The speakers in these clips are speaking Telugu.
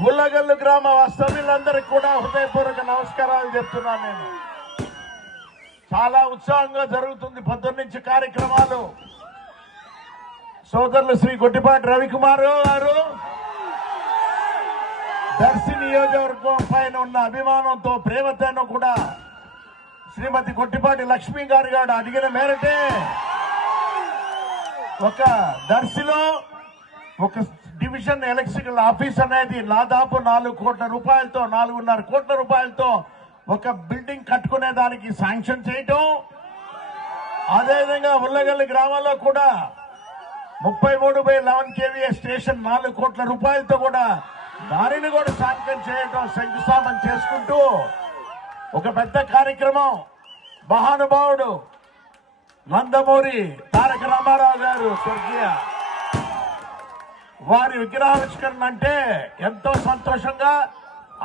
ఉల్లగల్లు గ్రామ వాస్తవ్యులందరికీ కూడా హృదయపూర్వక నమస్కారాలు చెప్తున్నాను. నేను చాలా ఉత్సాహంగా జరుగుతుంది పొద్దున్నుంచి కార్యక్రమాలు. సోదరులు శ్రీ గొట్టిపాటి రవికుమార్ గారు దర్శి నియోజకవర్గం పైన ఉన్న అభిమానంతో ప్రేమతోనూ కూడా శ్రీమతి గొట్టిపాటి లక్ష్మి గారు అడిగిన మేరటే ఒక దర్శిలో ఒక డివిజన్ ఎలక్ట్రికల్ ఆఫీస్ అనేది దాదాపు 4 కోట్ల రూపాయలతో 4.5 కోట్ల రూపాయలతో ఒక బిల్డింగ్ కట్టుకునే దానికి శాంక్షన్ చేయటం, అదేవిధంగా ఉల్లగల్లి గ్రామంలో కూడా 33/11 KVA స్టేషన్ 4 కోట్ల రూపాయలతో కూడా దానిని కూడా శాంక్షన్ చేయటం, శంకుస్థాపన చేసుకుంటూ ఒక పెద్ద కార్యక్రమం. మహానుభావుడు నందమూరి తారక రామారావు గారు స్వర్గీయ వారి విగ్రహావిష్కరణ అంటే ఎంతో సంతోషంగా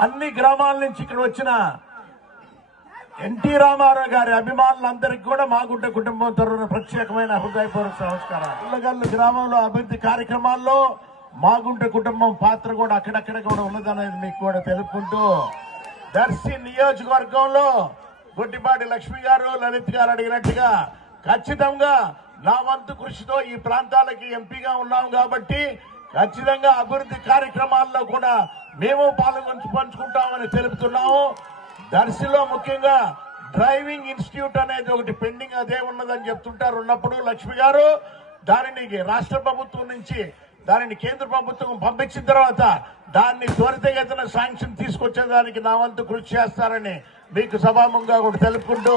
అన్ని గ్రామాల నుంచి ఇక్కడ వచ్చిన ఎన్టీ రామారావు గారి అభిమానులందరికీ కూడా మాగుంట కుటుంబం తరఫున ప్రత్యేకమైన హృదయపూర్వక నమస్కారాలు. ఉల్లగల్లు గ్రామంలో అభివృద్ధి కార్యక్రమాల్లో మాగుంట కుటుంబం పాత్ర కూడా అక్కడక్కడ కూడా ఉన్నదనేది మీకు కూడా తెలుపుకుంటూ, దర్శి నియోజకవర్గంలో గొట్టిపాటి లక్ష్మి గారు లలిత్ గారు అడిగినట్టుగా ఖచ్చితంగా నా వంతు కృషితో ఈ ప్రాంతాలకి ఎంపీగా ఉన్నాం కాబట్టి ఖచ్చితంగా అభివృద్ధి కార్యక్రమాల్లో కూడా మేము పంచుకుంటామని తెలుపుతున్నాము. దర్శిలో ముఖ్యంగా డ్రైవింగ్ ఇన్స్టిట్యూట్ అనేది ఒకటి పెండింగ్ అదే ఉన్నదని చెప్తుంటారు. ఉన్నప్పుడు లక్ష్మి గారు దానిని రాష్ట్ర ప్రభుత్వం నుంచి దానిని కేంద్ర ప్రభుత్వం పంపించిన తర్వాత దాన్ని త్వరితగతిన శాంక్షన్ తీసుకొచ్చేదానికి నా వంతు కృషి చేస్తారని మీకు సభాముఖంగా కూడా తెలుపుకుంటూ